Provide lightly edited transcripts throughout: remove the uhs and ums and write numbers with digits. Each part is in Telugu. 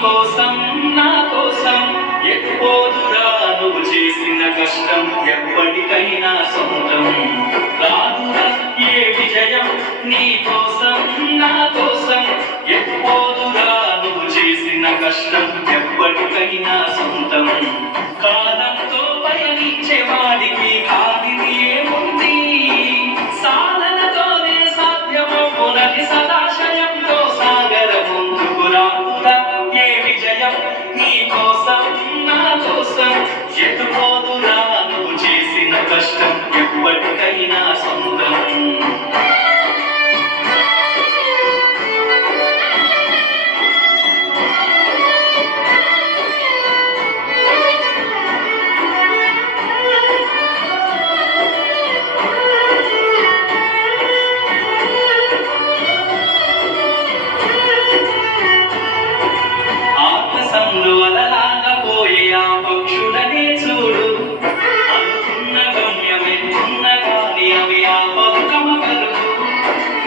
కోసం నా కోసం ఎటుపోదురా నువ్వు చేసిన కష్టం ఎప్పటికైనా సొంతం రాదురా ఏ విజయం నీ కోసం నా కోసం ఎటుపోదురా నువ్వు చేసిన కష్టం ఎప్పటికైనా సొంతం కాలంతో పయనించే వాడికి కానిది ఏముంది సాధనతోనే సాధ్యమవునని సదాశయంతో సాగర ముందుకు రాదురా ఏ విజయం నీ కోసం నా కోసం ఎటుపోదురా నువ్వు చేసిన కష్టం ఎప్పటికైనా సొంతం అలలాగపోయే ఆ పక్షులనే చూడు అనుకున్న గమ్యమెత్తున్న గాలి అవి ఆ పథకమ పరుగు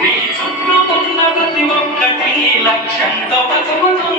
నీ చుట్టూ ఉన్న ప్రతి ఒక్కటి లక్ష్యంతో బతుకుతూ